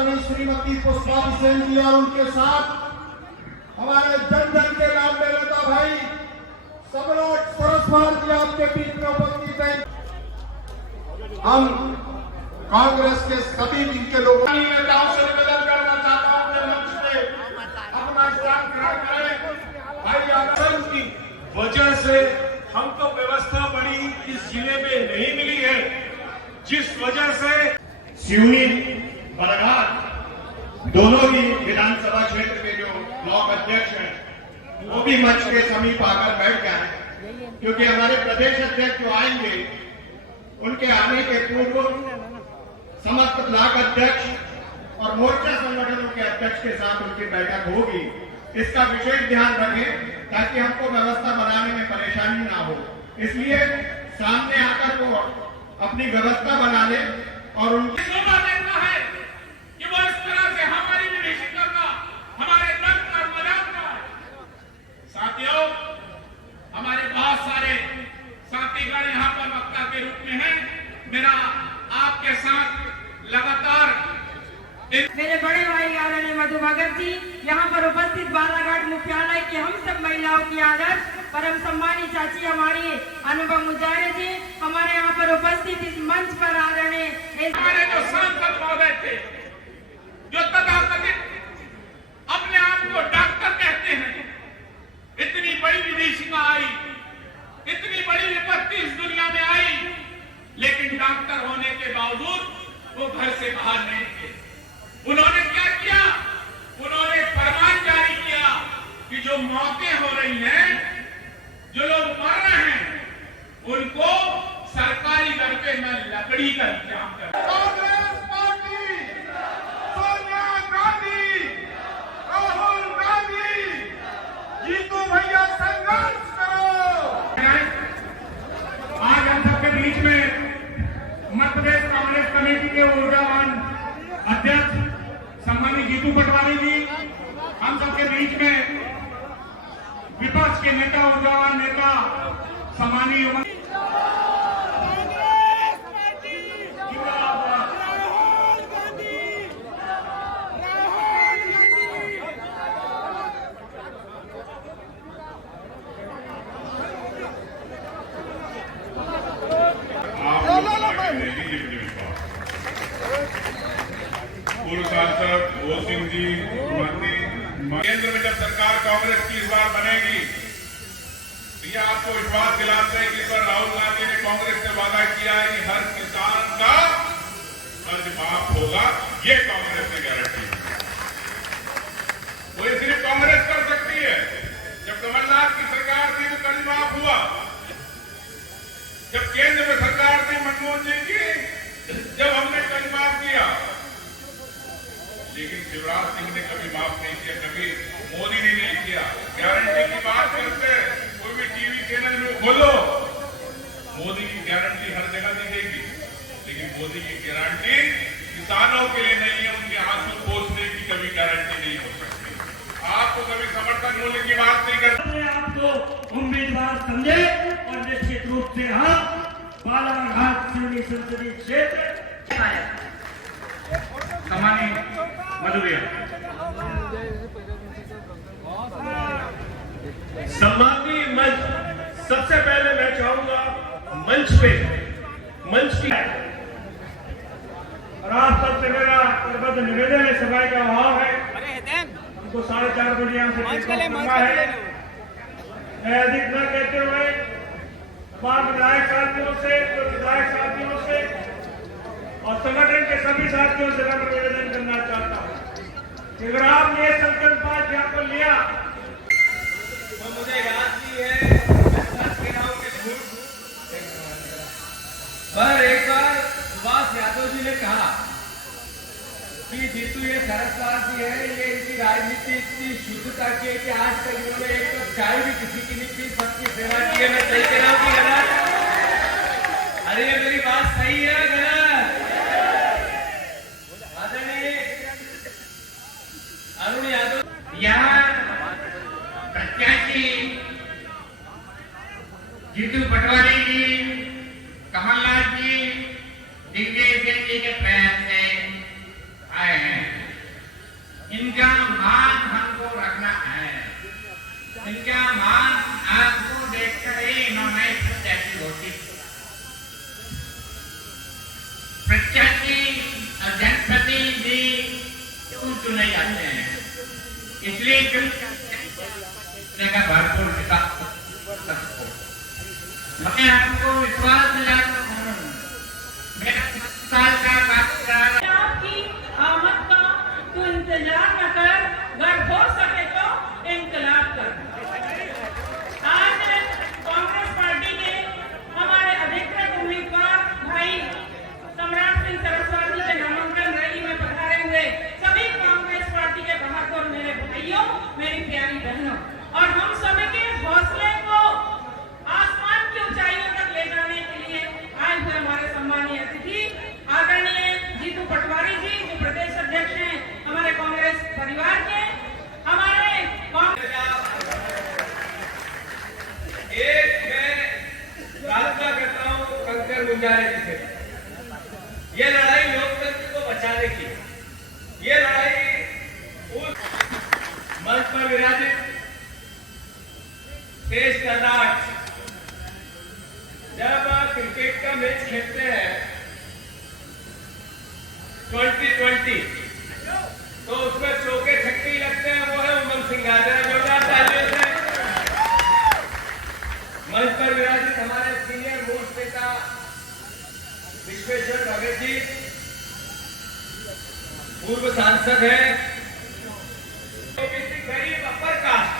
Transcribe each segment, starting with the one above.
आदरणीय श्रीमती पुष्पा सेन जी और उनके साथ हमारे जन जन के नाम में नेता भाई सम्राट सरस्वत जी आपके बीच में उपस्थित हैं। हम कांग्रेस के सभी विंग के लोगों नेताओं से निवेदन करना चाहता हूं कि मंच पे अपना स्थान ग्रहण करें। भाई आंदोलन की वजह से हमको व्यवस्था बड़ी इस जिले में नहीं मिली है, जिस वजह से सिवनी बरघाट दोनों ही विधानसभा क्षेत्र के जो ब्लॉक अध्यक्ष हैं वो भी मंच के समीप आकर बैठ गए हैं, क्योंकि हमारे प्रदेश अध्यक्ष जो आएंगे उनके आने के पूर्व समस्त ब्लॉक अध्यक्ष और मोर्चा संगठनों के अध्यक्ष के साथ उनकी बैठक होगी। इसका विशेष ध्यान रखें ताकि हमको व्यवस्था बनाने में परेशानी ना हो। इसलिए सामने आकर वो अपनी व्यवस्था बना ले और उनकी शोभा देता है कि वो इस तरह से हमारी विदेशिका का हमारे दम का मजाक का है। साथियों, हमारे बहुत सारे साथीगण यहाँ पर वक्ता के रूप में हैं। मेरा आपके साथ लगातार मेरे बड़े भाई आदरणीय मधु भगत जी, यहाँ पर उपस्थित बालाघाट मुख्यालय की हम सब महिलाओं की आदर्श परम सम्मानी चाची हमारी अनुभव मुजारे जी, हमारे यहाँ पर उपस्थित इस मंच पर आदरणीय हमारे जो सांसद महोदय थे जो तथाकथित अपने आप को डॉक्टर कहते हैं, इतनी बड़ी विदेशिका आई, इतनी बड़ी विपत्ति इस दुनिया में आई, लेकिन डॉक्टर होने के बावजूद वो घर से बाहर नहीं थे। उन्होंने क्या किया? उन्होंने फरमान जारी किया कि जो मौतें हो रही हैं, जो लोग मर रहे हैं, उनको सरकारी दर पे मैं लकड़ी का इंतजाम कर। कांग्रेस पार्टी, सोनिया गांधी, राहुल गांधी, जीतू भैया संघर्ष करो। आज हम सबके बीच में मध्य प्रदेश कांग्रेस कमेटी के ऊर्जावान अध्यक्ष सम्मानित जीतू पटवारी जी, हम सबके बीच में विपक्ष के नेता ऊर्जावान नेता सम्मानीय पूर्व सांसद वो सिंह जी, केंद्र में जब सरकार कांग्रेस की इस बार बनेगी तो ये आपको विश्वास दिलाते हैं कि इस बार राहुल गांधी ने कांग्रेस से वादा किया है कि हर किसान का कर्ज माफ होगा। ये कांग्रेस ने गारंटी दी। वो ये सिर्फ कांग्रेस कर सकती है। जब कमलनाथ की सरकार थी तो कर्ज माफ हुआ, जब केंद्र में सरकार थी मनमोहन सिंह की, जब हमने कर्ज माफ किया, लेकिन शिवराज सिंह ने कभी माफ नहीं किया, कभी मोदी ने नहीं किया। गारंटी की बात करते हैं, कोई भी टीवी चैनल में खोलो, मोदी की गारंटी हर जगह दी जाएगी, लेकिन मोदी की गारंटी किसानों के लिए नहीं है, उनके आंसू पोंछने की कभी गारंटी नहीं हो सकती। आपको कभी समर्थन मूल्य की बात नहीं करते। आपको उम्मीदवार समझे और निश्चित रूप से हम बालाघाट सिवनी संसदीय क्षेत्र सम्मानित मधु भैया, सम्मानीय मंच, सबसे पहले मैं चाहूंगा मंच की और आप सबसे मेरा करबद्ध निवेदन है, सभा का अभाव है, हमको 4:30 बजे यहाँ से करना है। मैं अधिक न कहते हुए तमाम विधायक साथियों से और संगठन के सभी साथियों से मैं निवेदन करना चाहता हूँ कि अगर आपने ये संकल्प आज यहाँ पर लिया तो मुझे याद भी है पर एक बार सुभाष यादव जी ने कहा कि जीतू ये सरस्वती है, ये इनकी राजनीति इतनी शुद्धता की है कि आज तक इन्होंने एक कप चाय भी किसी की नहीं पी, सबकी सेवा की है। मैं सही कह रहा हूँ कि गलत? अरे ये मेरी बात सही है गलत? अरुण यादव यहाँ प्रत्याशी जीतू पटवारी जी, कमलनाथ जी, दिग्विजय सिंह जी के प्रयास से आए हैं। इसलिए का भरपूर मैं आपको विश्वास दिलाता हूँ, मैं 10 साल का काम आपकी आमद का तू इंतजार न कर, अगर हो सके तो इंकलाब कर। आज कांग्रेस पार्टी के हमारे अधिकृत उम्मीदवार भाई सम्राट सिंह सरस्वती के नामांकन रैली में पधारे हुए सभी कांग्रेस पार्टी के बहादुर मेरे भाइयों, मेरी प्यारी बहनों, और हम सभी के हौसले को आसमान की ऊंचाइयों तक ले जाने के लिए आए हुए हमारे सम्मानीय अतिथि आदरणीय जीतू पटवारी जी, जो प्रदेश अध्यक्ष हैं हमारे कांग्रेस परिवार के, हमारे एक मैं प्रार्थना करता हूँ कंकर गुंजारे जी से, ये लड़ाई लोकतंत्र को बचाने की, ये लड़ाई उस मंच पर विराजित देश का नाच, जब आप क्रिकेट का मैच खेलते हैं 2020 तो उसमें चौके छक्के लगते हैं, वो है उमंग सिंह आजरा, जोरदार तालियों से। मंच पर विराजित हमारे सीनियर मोस्ट नेता विश्वेश्वर भगत जी, पूर्व सांसद हैं, ओबीसी गरीब अपर कास्ट,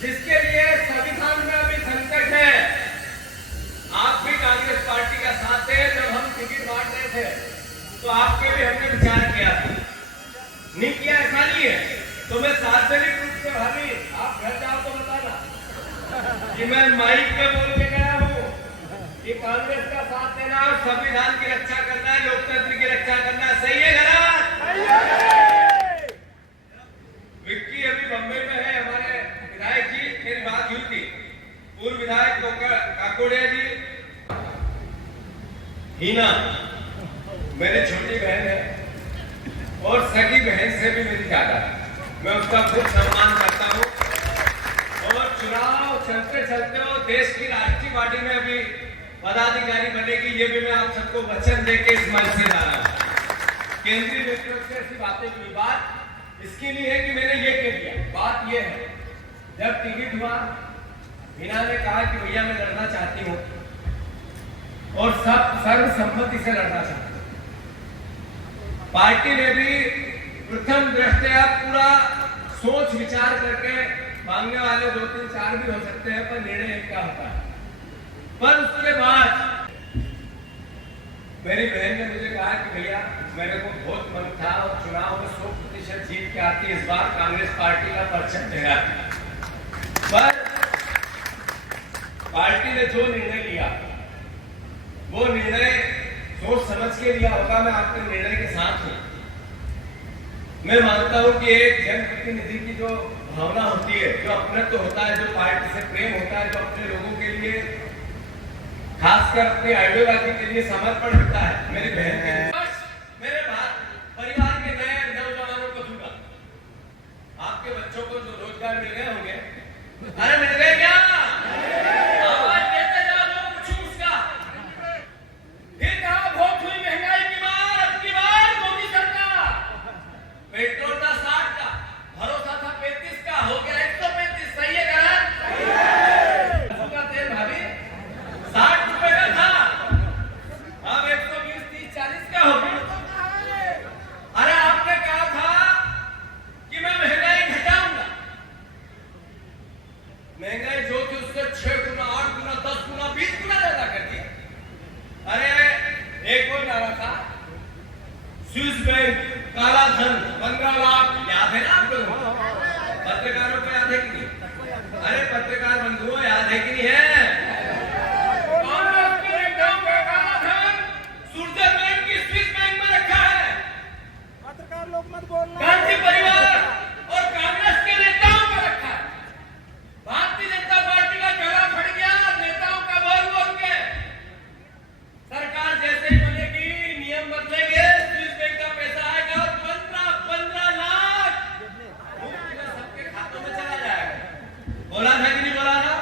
जिसके लिए संविधान में अभी संकट है। आप भी कांग्रेस पार्टी का साथ थे, जब हम टिकट बांट रहे थे तो आपके भी हमने विचार किया था, नहीं किया ऐसा नहीं है। तो मैं सार्वजनिक रूप से भाभी, आप घर जाओ तो बताना कि मैं माइक पे बोल के गया हूँ कि कांग्रेस का साथ देना और संविधान की रक्षा करना है, लोकतंत्र की रक्षा करना है। सही है गलत? विक्की अभी बम्बई में है, हमारे विधायक जी, मेरी बात हुई थी, पूर्व विधायक काकोड़िया जी, हीना मेरी छोटी बहन है और सगी बहन से भी मेरी ज्यादा, मैं उसका खूब सम्मान करता हूँ। और चुनाव चलते चलते हो देश की राष्ट्रीय पार्टी में अभी पदाधिकारी बनेगी, ये भी मैं आप सबको वचन देके इस मंच से जा रहा हूँ। केंद्रीय नेतृत्व से ऐसी बातें हुई, बात इसकी नहीं है कि मैंने ये कह दिया, बात ये है जब टिकट हुआ हीना ने कहा कि भैया मैं लड़ना चाहती हूँ और सब सर्वसम्मति से लड़ना चाहती हूँ। पार्टी ने भी प्रथम दृष्टया पूरा सोच विचार करके, मांगने वाले 2 3 4 भी हो सकते हैं पर निर्णय एक का होता है। पर उसके बाद मेरी बहन ने मुझे कहा कि भैया मेरे को बहुत मन था और चुनाव में 100% जीत के आती, इस बार कांग्रेस पार्टी का परचम लहरा। पर पार्टी ने जो निर्णय लिया वो निर्णय सोच समझ के लिया होगा, मैं आपके निर्णय के साथ हूं। मैं मानता हूं कि एक जनप्रतिनिधि की जो भावना होती है, जो अपनत्व होता है, जो पार्टी से प्रेम होता है, जो अपने लोगों के लिए खासकर अपनी आइडियोलॉजी के लिए समर्पण होता है, मेरी बहन के लिए मेरे परिवार के नए नौजवानों को दूंगा। आपके बच्चों को जो रोजगार मिल गए होंगे, अरे मिल गए क्या? आवाज देते जाओ जो पूछूं उसका। फिर कहा बहुत हुई महंगाई की बात मोदी सरकार, पेट्रोल था 60 का, भरोसा था 35 का, हो गया 135। सही है गलत? का तेल भाभी 60 रुपए का था, अब 120 30 40 का हो गया। अरे आपने कहा था कि मैं महंगाई घटाऊंगा, महंगाई जो थी उससे 6 गुना 8 गुना 10 गुना 20 गुना ज्यादा कर दी। अरे एक और नारा था, स्विस बैंक काला धन 15 लाख, याद है ना आपको? पत्रकारों को याद है कि नहीं? अरे पत्रकार बंधुओं याद है कि नहीं है? कांग्रेस के नेताओं का काला धन स्विट्जरलैंड की स्विस बैंक में रखा है। पत्रकार लोग मत बोलना, गांधी परिवार और कांग्रेस के नेताओं का रखा है। भारतीय जनता पार्टी का गला फट गया नेताओं का बोल बोल के। सरकार जैसे ही बनेगी, नियम बदलेंगे, स्विस बैंक का पैसा आएगा और 15 लाख सबके खातों में चला जाएगा। बोला था कि नहीं बोला था?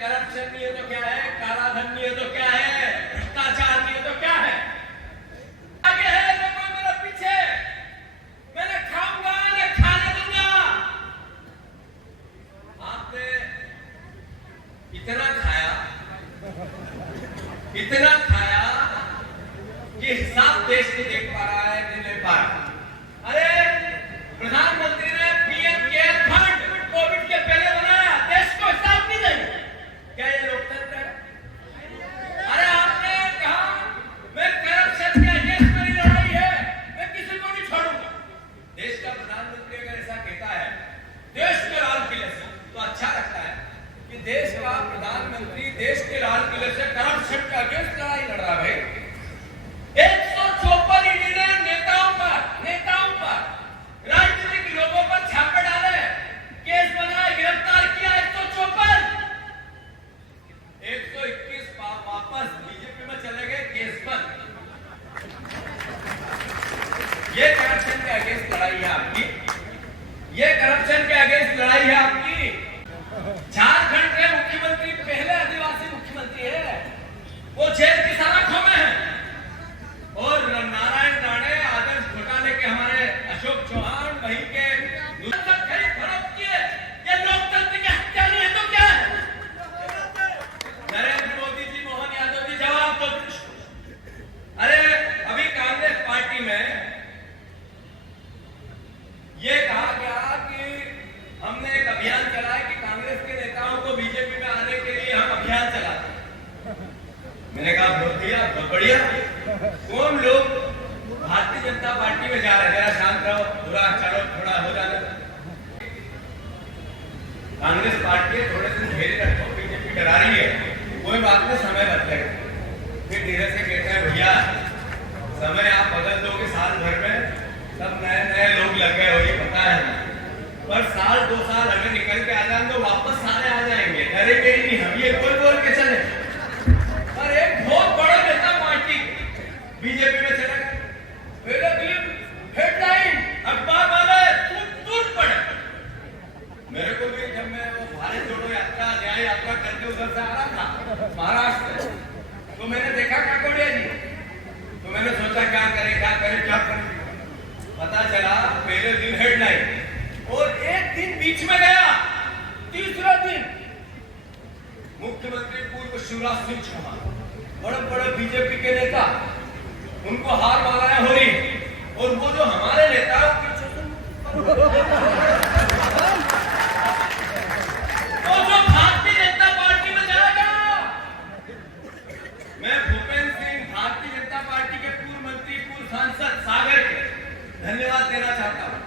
करप्शन नहीं है तो क्या है, कालाधन नहीं है तो क्या है, भ्रष्टाचार नहीं है तो क्या है। आगे है तो कोई मेरे पीछे, मैं न खाऊंगा न खाने दूंगा। आपने इतना खाया कि हिसाब देश नहीं देख पा रहा है, नहीं ले पा रहा। अरे प्रधानमंत्री ने पीएम केयर फंड कोविड के पहले बनाया, देश को हिसाब नहीं देंगे, क्या ये लोकतंत्र है? अरे आपने कहा मैं करप्शन के अगेंस्ट मेरी लड़ाई है, मैं किसी को नहीं छोड़ूंगा। देश का प्रधानमंत्री अगर ऐसा कहता है देश के लाल किले से, तो अच्छा लगता है कि देश का प्रधानमंत्री देश के लाल किले से करप्शन के अगेंस्ट लड़ाई लड़ रहा है। 154 ईडी ने नेताओं पर राजनीतिक लोगों पर छापे डाले, केस बनाए, गिरफ्तार किया 154, 121 वापस बीजेपी में चले गए, केस बंद। ये करप्शन के अगेंस्ट लड़ाई है आपकी, ये करप्शन के अगेंस्ट लड़ाई है आपकी। झारखंड के मुख्यमंत्री पहले आदिवासी मुख्यमंत्री है, वो जेल की सलाखों में है। और नारायण राणे, आदर्श घोटाले के हमारे अशोक चौहान, वहीं के खरीद फरोख्त किए, ये लोकतंत्र की हत्या नहीं है तो क्या है? नरेंद्र मोदी जी, मोहन यादव जी, जवाब दो। अरे अभी कांग्रेस पार्टी में ये कहा गया कि हमने एक अभियान चलाया कि कांग्रेस के नेताओं को बीजेपी में आने के लिए हम अभियान चलाते। मैंने कहा बहुत दिया, बहुत बढ़िया। कौन लोग भारतीय जनता पार्टी में जा रहे हैं? जरा शांत रहो, चलो थोड़ा हो जाने। कांग्रेस पार्टी थोड़े दिन घेरे रखो, बीजेपी डरा रही है, कोई बात नहीं, समय बदलेगा। फिर धीरे से कहते हैं भैया समय आप बदल दोगे साल भर में, सब नए नए लोग लग गए हो, ये पता है, पर साल 2 साल हमें निकल के आ जाए तो वापस सारे आ जाएंगे, डरेंगे ही नहीं हम, ये बोल के चले। और एक बहुत बड़े नेता पार्टी बीजेपी में चले गए, मेरे दिन हेडलाइन अखबार वाले टूट पड़े। मेरे को भी जब मैं वो भारत जोड़ो यात्रा, न्याय यात्रा करके उधर से आ रहा था महाराष्ट्र, तो मैंने देखा काकोड़िया जी, तो मैंने सोचा क्या करें। पता चला पहले दिन हेडलाइन, और एक दिन बीच में गया, तीसरा दिन मुख्यमंत्री पूर्व शिवराज सिंह चौहान, बड़े बीजेपी के नेता, उनको हार मालाएं हो रही, और वो जो हमारे नेता वो जो भारतीय जनता पार्टी में जाएगा। मैं भूपेंद्र सिंह, भारतीय जनता पार्टी के पूर्व मंत्री, पूर्व सांसद सागर के धन्यवाद देना चाहता हूं।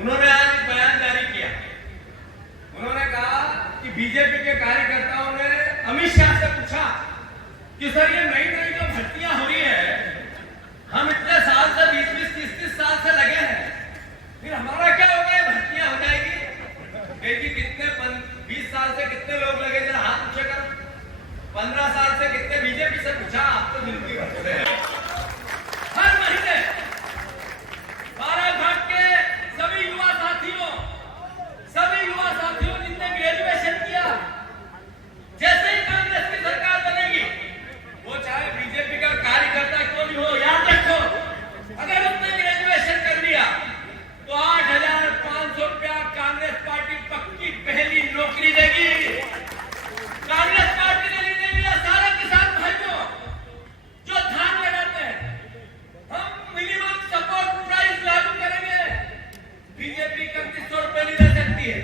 उन्होंने आज एक बयान जारी किया, उन्होंने कहा कि बीजेपी के कार्यकर्ताओं ने अमित शाह से पूछा कि सर ये नई जो भर्तियां हो रही है, हम इतने साल से 20-30 साल से लगे हैं, फिर हमारा क्या हो गया, भर्तियां हो जाएगी? कितने 20 साल से कितने लोग लगे, जरा हाथ ऊंचे करो। 15 साल से कितने, बीजेपी से पूछा, आप तो गिनती करते हैं। हर महीने बाराघाट के सभी युवा साथियों जिनने ग्रेजुएशन किया, जैसे ही कांग्रेस की सरकार बनेगी, वो चाहे बीजेपी का कार्यकर्ता क्यों नहीं हो, याद रखो, अगर उसने ग्रेजुएशन कर लिया तो 8,500 रुपया कांग्रेस पार्टी पक्की पहली नौकरी देगी। कांग्रेस पार्टी ने निर्णय लिया, सारे किसान भाइयों जो धान लगाते हैं, हम मिनिमम सपोर्ट प्राइस लागू करेंगे। बीजेपी 3100 रुपए नहीं दे सकती है,